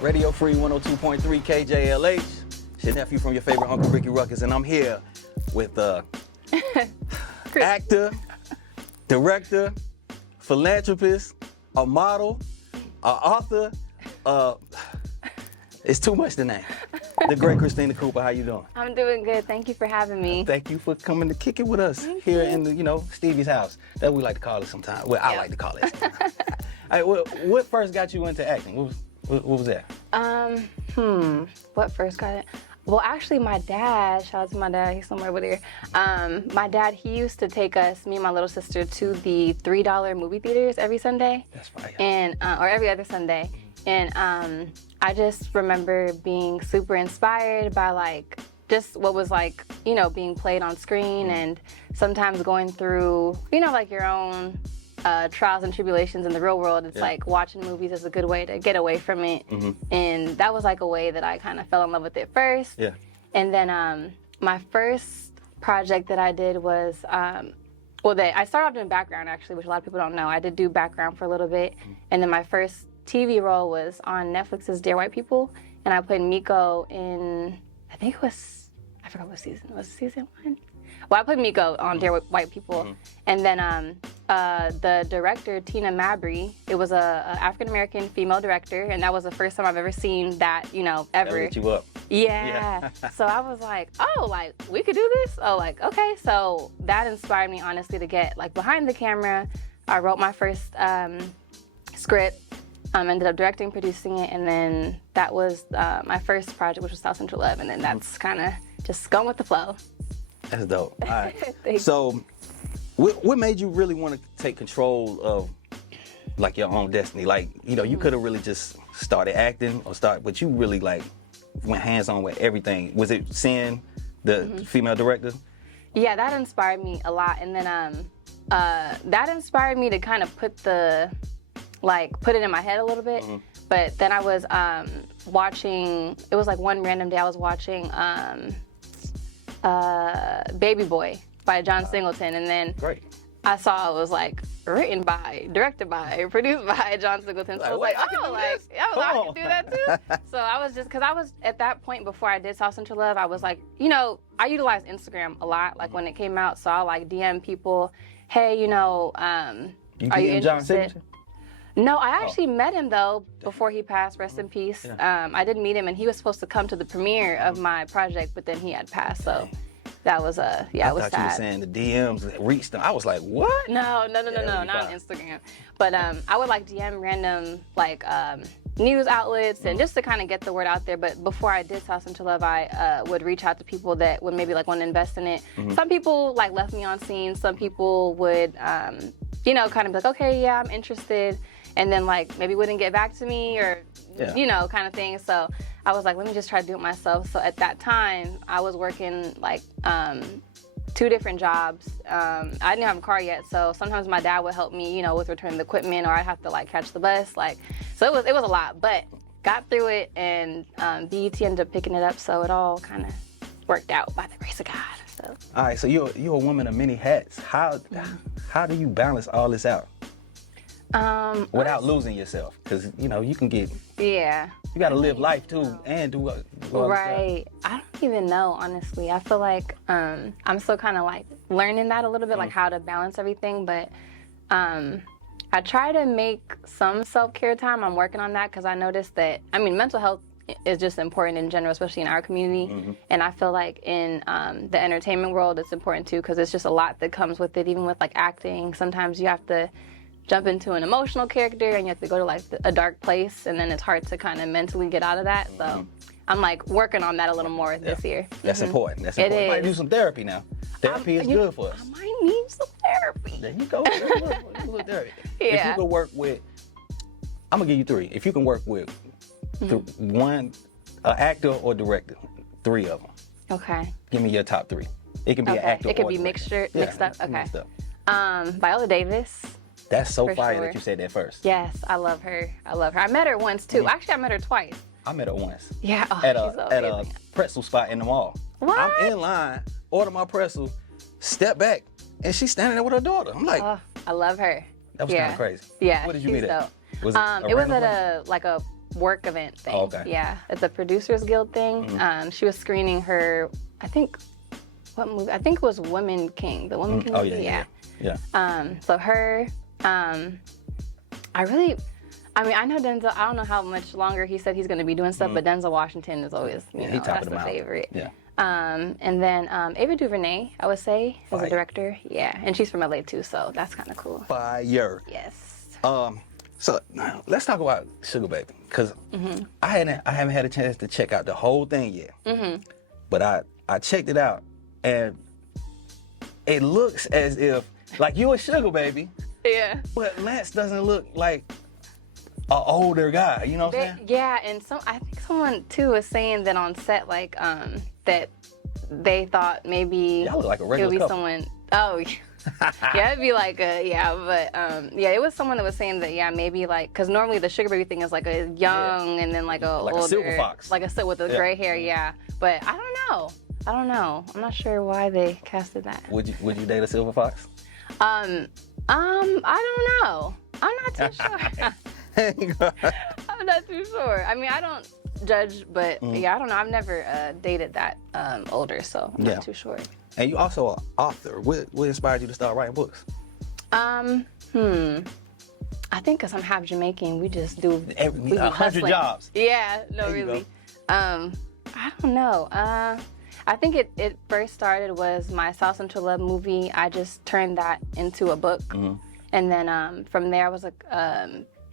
Radio Free 102.3 KJLH. It's your nephew from your favorite Uncle Ricky Ruckus, and I'm here with actor, director, philanthropist, a model, a author. It's too much to name. The great Christina Cooper. How you doing? I'm doing good. Thank you for having me. Thank you for coming to kick it with us here in the, Stevie's house. That we like to call it sometimes. Well, I like to call it. All right, what first got you into acting? What was that? What first got it? Well, actually, my dad, shout out to my dad, he's somewhere over there. My dad, he used to take us, me and my little sister, to the $3 movie theaters every Sunday. That's fire. And, or every other Sunday. And I just remember being super inspired by just what was being played on screen, and sometimes going through, your own trials and tribulations in the real world. It's like watching movies is a good way to get away from it. And that was a way that I kind of fell in love with it first. Yeah. And then my first project that I did was, I started off doing background actually, which a lot of people don't know. I did do background for a little bit. And then my first TV role was on Netflix's Dear White People. And I played Miko in, I forgot what season. Was it season 1? Well, I played Miko on Dear White People. And then the director, Tina Mabry, it was a African-American female director, and that was the first time I've ever seen that, ever. That lit you up. Yeah. So I was like, we could do this? Okay. So that inspired me, honestly, to get, behind the camera. I wrote my first script, ended up directing, producing it, and then that was my first project, which was South Central Love, and then that's kind of just going with the flow. That's dope. All right. So, what made you really want to take control of, your own destiny? You could have really just started acting but you really, went hands-on with everything. Was it seeing the female director? Yeah, that inspired me a lot. And then that inspired me to kind of put it in my head a little bit. But then I was watching, it was one random day I was watching Baby Boy by John Singleton, and then I saw it was written by, directed by, produced by John Singleton. So I was I can do that too. So I was because I was at that point before I did South Central Love, I was I utilized Instagram a lot, when it came out. So I'll DM people, hey, are you interested? John Singleton? No, I actually met him though before he passed. Rest in peace. Yeah. I did meet him, and he was supposed to come to the premiere of my project, but then he had passed. So that was it was sad. I thought you were saying the DMs reached them. I was like, what? No, not on Instagram. But I would DM random news outlets and just to kind of get the word out there. But before I did South Central Love, I would reach out to people that would maybe want to invest in it. Some people left me on scene. Some people would kind of be okay, yeah, I'm interested. And then maybe wouldn't get back to me or, kind of thing. So I was let me just try to do it myself. So at that time, I was working 2 different jobs. I didn't have a car yet, so sometimes my dad would help me, with returning the equipment, or I'd have to catch the bus. So it was a lot, but got through it, and BET ended up picking it up. So it all kind of worked out by the grace of God. So. All right, so you're a woman of many hats. How do you balance all this out? Without losing yourself, because you can get you got to live life too and do right. I don't even know, honestly. I feel I'm still kind of learning that a little bit, how to balance everything. But I try to make some self-care time. I'm working on that because I noticed that mental health is just important in general, especially in our community. And I feel in the entertainment world it's important too, because it's just a lot that comes with it. Even with acting, sometimes you have to jump into an emotional character and you have to go to a dark place, and then it's hard to kind of mentally get out of that. So I'm working on that a little more this year. That's important. That's important. You might do some therapy now. Therapy is good for us. I might need some therapy. There you go. Therapy. If you could work with, I'm gonna give you 3. If you can work with one actor or director, 3 of them. Okay. Give me your top 3. It can be an actor. It could or be mixed up. Okay. Mixed up. Viola Davis. That's so fire sure. that you said that first. Yes, I love her. I met her once too. Actually, I met her twice. I met her once. Yeah. At a pretzel spot in the mall. What? I'm in line, order my pretzel, step back, and she's standing there with her daughter. I'm like, I love her. That was kind of crazy. Yeah. What did you meet at? Was it was at a work event thing. Oh, okay. Yeah, it's a Producers Guild thing. She was screening her, what movie? I think it was Woman King, the Woman King movie. Yeah. So her, I know Denzel, I don't know how much longer he said he's going to be doing stuff, but Denzel Washington is always, that's the favorite. Yeah. And then Ava DuVernay, I would say, as a director. Yeah, and she's from LA too, so that's kind of cool. Fire. Yes. So now, let's talk about Sugar Baby, because I haven't had a chance to check out the whole thing yet. But I checked it out, and it looks as if, like, you a Sugar Baby. Yeah. But Lance doesn't look like an older guy, you know what I'm saying? Yeah, and I think someone too was saying that on set, like, that they thought maybe Y'all look like a it would regular be couple. someone. Oh, yeah, it'd be like it was someone that was saying that maybe like, because normally the Sugar Baby thing is like a young and then like a older, a silver fox, like with the gray hair, But I don't know. I'm not sure why they casted that. Would you date a silver fox? I don't know. I'm not too sure. I'm not too sure. I mean, I don't judge, but I don't know. I've never dated that older, so I'm not too sure. And you also an author. What inspired you to start writing books? I think because I'm half Jamaican, we just do 100 jobs. Yeah, no, really. I don't know. I think it first started was my South Central Love movie. I just turned that into a book, and then from there I was like,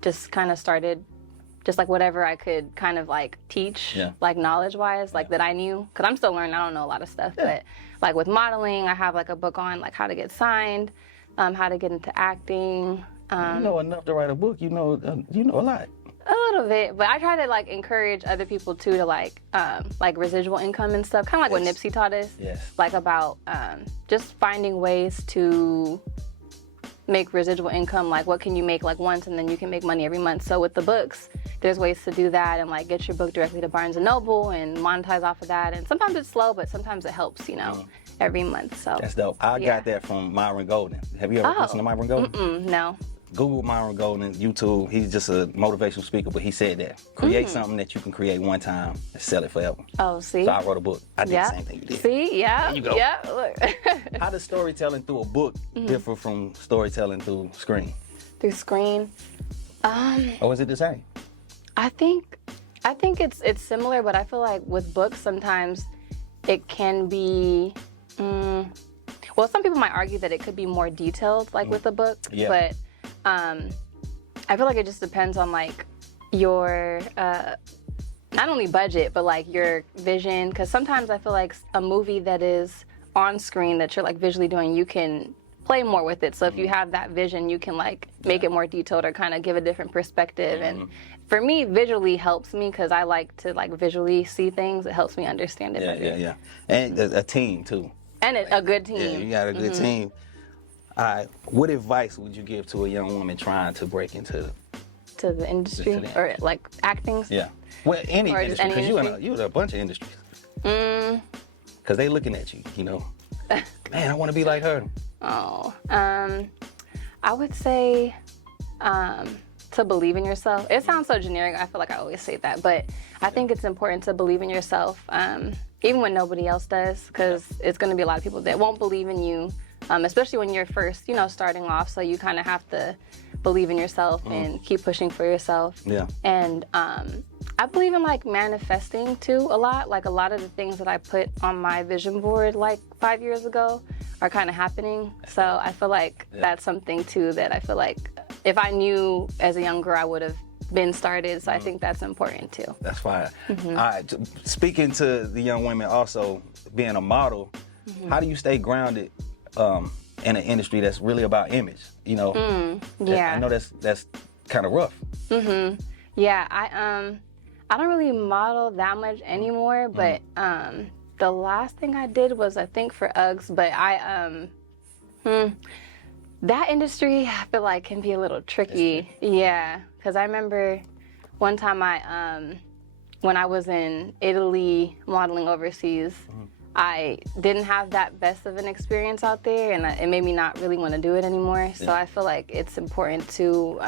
just kind of started, just like whatever I could kind of like teach, like knowledge-wise, like that I knew, because I'm still learning. I don't know a lot of stuff, but like with modeling, I have like a book on like how to get signed, how to get into acting. You know enough to write a book. You know a lot. A little bit, but I try to like encourage other people too to like residual income and stuff, kind of like what Nipsey taught us. Yes. Like about just finding ways to make residual income. Like what can you make like once and then you can make money every month. So with the books, there's ways to do that and like get your book directly to Barnes & Noble and monetize off of that. And sometimes it's slow, but sometimes it helps, every month. So that's dope. I got that from Myron Golden. Have you ever listened to Myron Golden? No. Google Myron Golden, YouTube. He's just a motivational speaker, but he said that. Create something that you can create one time and sell it forever. Oh, see? So I wrote a book. I did the same thing you did. See? Yeah. There you go. Yeah, look. How does storytelling through a book differ from storytelling through screen? Through screen? Or is it the same? I think it's similar, but I feel like with books sometimes it can be, well, some people might argue that it could be more detailed, like with a book, but I feel like it just depends on like your not only budget, but like your vision, because sometimes I feel like a movie that is on screen that you're like visually doing, you can play more with it. So if you have that vision, you can like make it more detailed or kind of give a different perspective. And for me, visually helps me because I like to like visually see things. It helps me understand it better. Yeah. And a team too. And a good team. Yeah, you got a good team. All right, what advice would you give to a young woman trying to break into the industry or like acting? Yeah, well, any or industry, because you're in a bunch of industries. Because they looking at you, Man, I want to be like her. Oh, I would say to believe in yourself. It sounds so generic. I feel like I always say that, but I think it's important to believe in yourself, even when nobody else does, because it's going to be a lot of people that won't believe in you, especially when you're first, starting off. So you kind of have to believe in yourself and keep pushing for yourself. Yeah. And I believe in like manifesting too a lot. Like a lot of the things that I put on my vision board like 5 years ago are kind of happening. So I feel like that's something too that I feel like if I knew as a young girl, I would have been started. So I think that's important too. That's fine. All right, speaking to the young women also, being a model, how do you stay grounded in an industry that's really about image? I know that's kind of rough. Yeah, I don't really model that much anymore, but the last thing I did was I think for Uggs, but that industry I feel like can be a little tricky. Yeah, because I remember one time when I was in Italy modeling overseas, I didn't have that best of an experience out there, and it made me not really want to do it anymore. So I feel like it's important to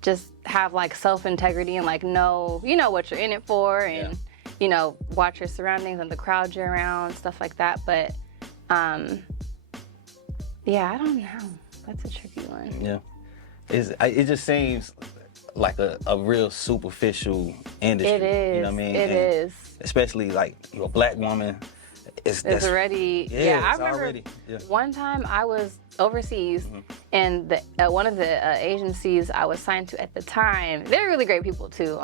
just have like self-integrity and like know, you know, what you're in it for, and you know, watch your surroundings and the crowd you're around, stuff like that. But yeah, I don't know. That's a tricky one. Yeah. It just seems like a real superficial industry. It is. You know what I mean? It is. Especially like you're a black woman. It's already. Yeah, I remember yeah. one time I was overseas, and one of the agencies I was signed to at the time, they're really great people too.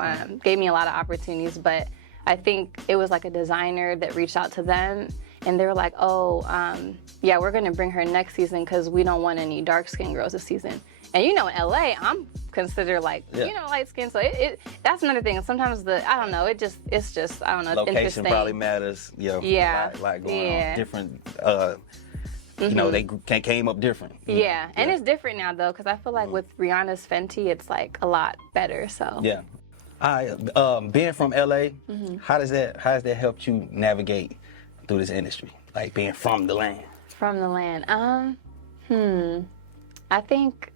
Gave me a lot of opportunities, but I think it was like a designer that reached out to them, and they were like, "Oh, yeah, we're gonna bring her next season because we don't want any dark-skinned girls this season." And you know, in LA, I'm considered like, you know, light skin. So that's another thing. And sometimes I don't know, it's just, I don't know, location interesting. probably matters. You know, yeah. A lot going on. Different, you know, they came up different. Yeah. And it's different now though, because I feel like with Rihanna's Fenty, it's like a lot better, so. Yeah. Being from LA, how has that helped you navigate through this industry? Like being from the land. From the land. I think,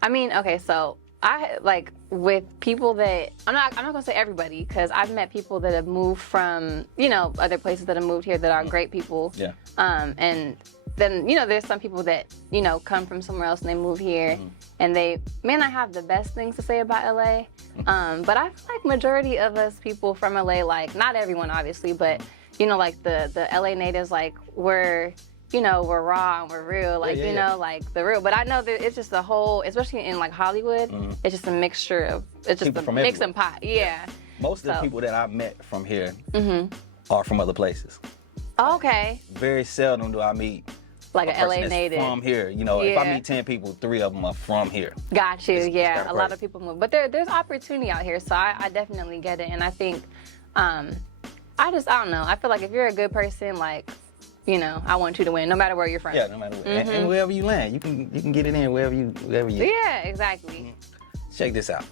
I mean, okay, so I like with people that I'm not gonna say everybody, because I've met people that have moved from, you know, other places that have moved here that are great people. Yeah. And then, you know, there's some people that, you know, come from somewhere else and they move here and they may not have the best things to say about LA. But I feel like majority of us people from LA, like not everyone obviously, but you know, like the LA natives, like we're raw and we're real, like, you know, like the real. But I know that it's just a whole, especially in like Hollywood, it's just a mixture of, it's just a mixing pot. Yeah. Most of the people that I've met from here are from other places. Okay. Very seldom do I meet like a LA native from here. You know, if I meet 10 people, 3 of them are from here. Got you. A lot of people move. But there's opportunity out here, so I definitely get it. And I think, I don't know. I feel like if you're a good person, like, you know, I want you to win, no matter where you're from. Yeah, no matter where. And wherever you land, you can get it in wherever you. Yeah, exactly. Check this out.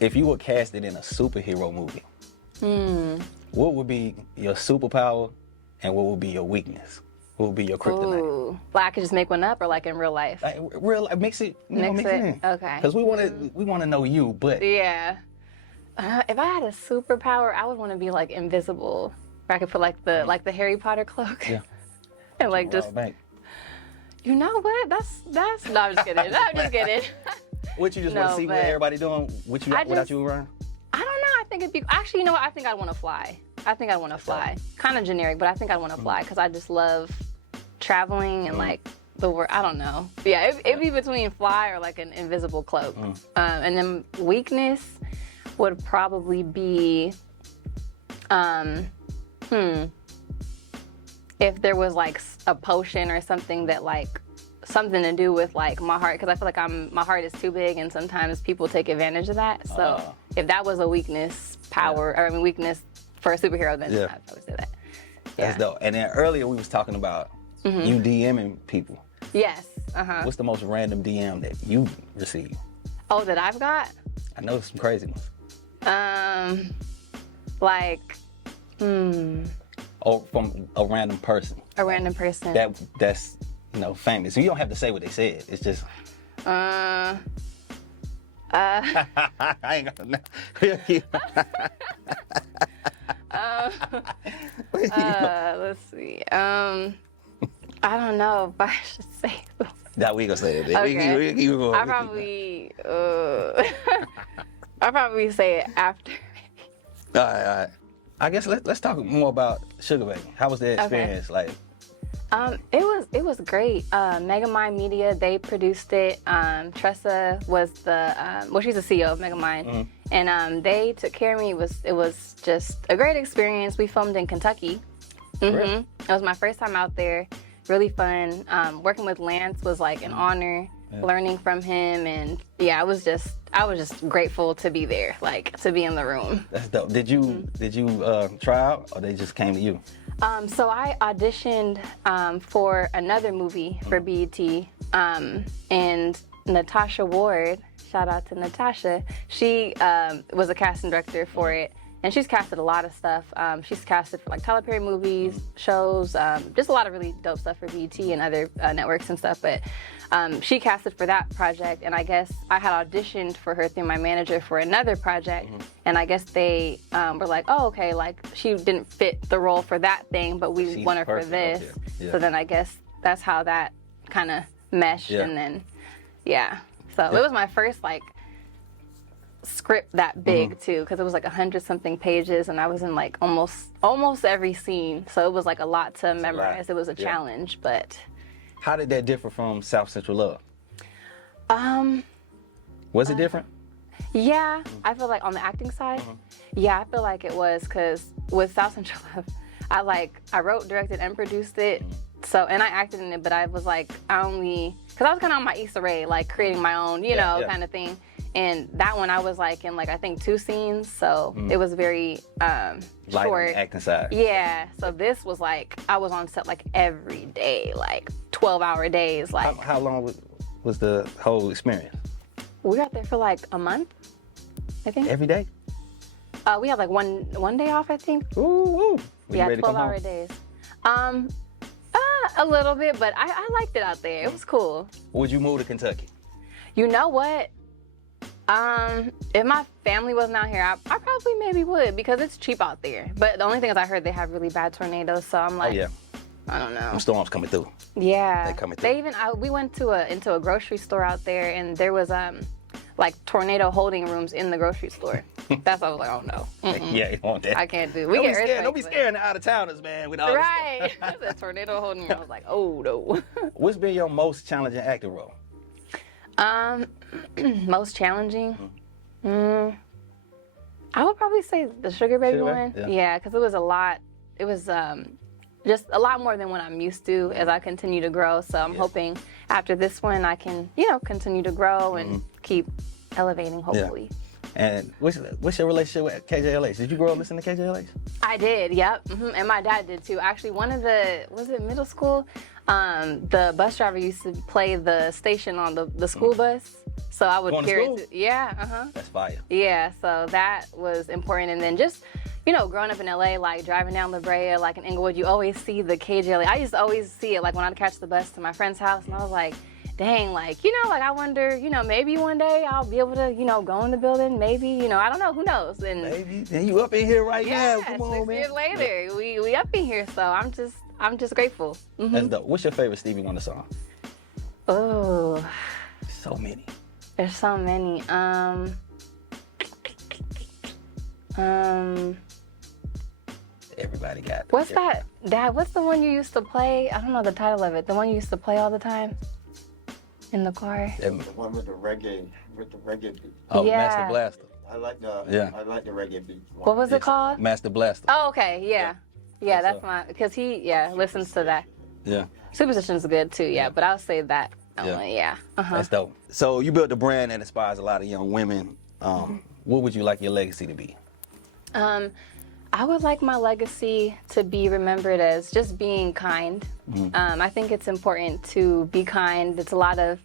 If you were casted in a superhero movie, what would be your superpower and what would be your weakness? What would be your kryptonite? Ooh. Like I could just make one up, or like in real life? Like, mix it in. Okay. Because we want to know you, but. Yeah. If I had a superpower, I would want to be like invisible. Where I could put like the Harry Potter cloak. Yeah. And like just. You know what? That's. No, I'm just kidding. What you just want to see what everybody doing? Without you around? I don't know. I think it'd be. Actually, you know what? I think I'd want to fly. Kind of generic, but I think I'd want to fly because I just love traveling and like the world. I don't know. Yeah, it'd be between fly or like an invisible cloak. And then weakness would probably be, if there was like a potion or something that like something to do with like my heart, because I feel like my heart is too big and sometimes people take advantage of that. So if that was a weakness weakness for a superhero, then I would say that. That's dope. And then earlier we was talking about you DMing people. Yes. What's the most random DM that you received? Oh, that I've got? I know some crazy ones. Or from a random person. A random person. That's famous. So you don't have to say what they said. It's just. I ain't gonna. Let's see. I don't know if I should say. Nah, we gonna say it. Okay. I'll probably say it after. All right. I guess let's talk more about Sugar Baby. How was the experience like? It was great. Megamind Media, they produced it. Tressa was she's the CEO of Megamind, and they took care of me. It was just a great experience. We filmed in Kentucky. Really? It was my first time out there. Really fun. Working with Lance was like an honor. Learning from him, and I was just grateful to be there, like to be in the room. That's dope. Did you try out, or they just came to you? So I auditioned for another movie for BET, and Natasha Ward, shout out to Natasha, she was a casting director for it. And she's casted a lot of stuff. She's casted for like Tyler Perry movies, shows, just a lot of really dope stuff for BET and other networks and stuff. But she casted for that project, and I guess I had auditioned for her through my manager for another project, and I guess they were like, oh, okay, like she didn't fit the role for that thing, but we want her for this. So then I guess that's how that kind of meshed, and then, so it was my first like script that big too, because it was like 100-something pages, and I was in like almost every scene, so it was like a lot to memorize. It was a challenge, but. How did that differ from South Central Love? Was it different? Yeah, I feel like on the acting side, yeah, I feel like it was, because with South Central Love, I wrote, directed, and produced it. So, and I acted in it, but I was like, because I was kind of on my Issa Rae, like creating my own, you know, kind of thing. And that one I was like in like, I think 2 scenes. So it was very Light short. on the acting side. Yeah. So this was like, I was on set like every day, like 12-hour days. Like How long was the whole experience? We were out there for like a month, I think. Every day? We had like one day off, I think. Ooh. Yeah, 12-hour days. A little bit, but I liked it out there. It was cool. Would you move to Kentucky? You know what? If my family wasn't out here, I probably maybe would, because it's cheap out there. But the only thing is, I heard they have really bad tornadoes, so I'm like, I don't know. Some storms coming through. Yeah. They coming through. We went into a grocery store out there, and there was like tornado holding rooms in the grocery store. That's why I was like, oh no. Yeah, you want that. I can't do. Don't be scaring the out-of-towners, man. With all right. There's a tornado holding room. I was like, oh no. What's been your most challenging acting role? Most challenging? I would probably say the Sugar Baby one. Yeah, because it was a lot. It was just a lot more than what I'm used to as I continue to grow. So I'm hoping after this one I can, continue to grow and keep elevating, hopefully. Yeah. And what's your relationship with KJLH? Did you grow up listening to KJLH? I did, yep. And my dad did too. Actually, was it middle school? The bus driver used to play the station on the school bus. So I would hear it. Yeah, That's fire. Yeah, so that was important. And then just, growing up in LA, like driving down La Brea, like in Inglewood, you always see the KJLH. I used to always see it like when I'd catch the bus to my friend's house, and I was like, dang, like, I wonder, maybe one day I'll be able to, go in the building. Maybe, I don't know, who knows? And maybe. And you up in here right now. Come on, 6 years later, we up in here, so I'm just grateful. That's dope. What's your favorite Stevie Wonder song? Oh. So many. There's so many. Everybody got. What's that? Dad, what's the one you used to play? I don't know the title of it. The one you used to play all the time in the car. The one with the reggae beat. Oh, yeah. Master Blaster. I like the reggae beat. What was it called? Master Blaster. Oh, okay, yeah. Yeah, that's my, because he listens to that. Yeah. Superstition's good too, but I'll say that. That's dope. So you built a brand that inspires a lot of young women. What would you like your legacy to be? I would like my legacy to be remembered as just being kind. I think it's important to be kind. It's a lot of,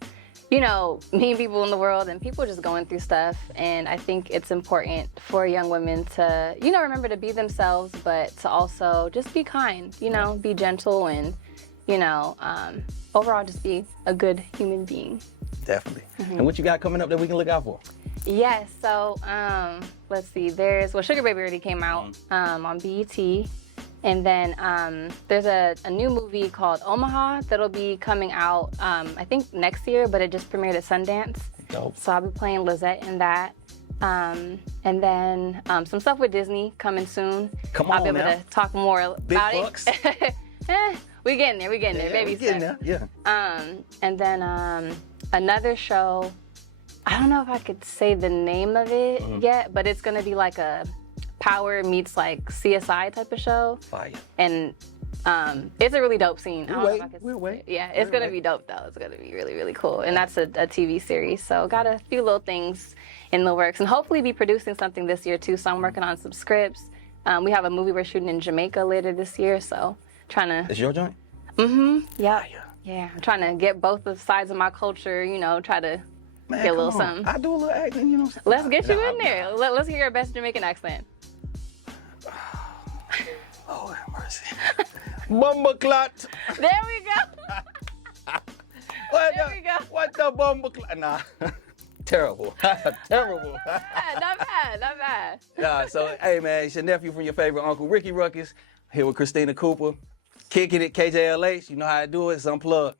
mean people in the world, and people just going through stuff. And I think it's important for young women to, remember to be themselves, but to also just be kind, be gentle, and, overall just be a good human being. Definitely. And what you got coming up that we can look out for? Yes, so let's see. Sugar Baby already came out on BET, and then there's a new movie called Omaha that'll be coming out I think next year, but it just premiered at Sundance. Dope. So I'll be playing Lizette in that, and then some stuff with Disney coming soon. Come on, I'll be able to talk more about bucks. it. We're getting there. Baby steps. Yeah. And then another show. I don't know if I could say the name of it yet, but it's gonna be like a Power meets like CSI type of show. Fire. And it's a really dope scene. We'll wait. Yeah, it's gonna be dope though. It's gonna be really, really cool. And that's a TV series. So got a few little things in the works, and hopefully be producing something this year too. So I'm working on some scripts. We have a movie we're shooting in Jamaica later this year, so trying to. It's your joint? Yeah. Yeah. I'm trying to get both the sides of my culture, try to get a little something. I do a little acting, Let's get you in there. Let's hear your best Jamaican accent. Oh, have mercy. Bumba clot. There we go. There we go. the bumble Nah. Terrible. Terrible. Not bad. Yeah, so, hey, man, it's your nephew from your favorite Uncle Ricky Ruckus, here with Christina Cooper. Kicking it, KJLH. You know how I do it. It's Unplugged.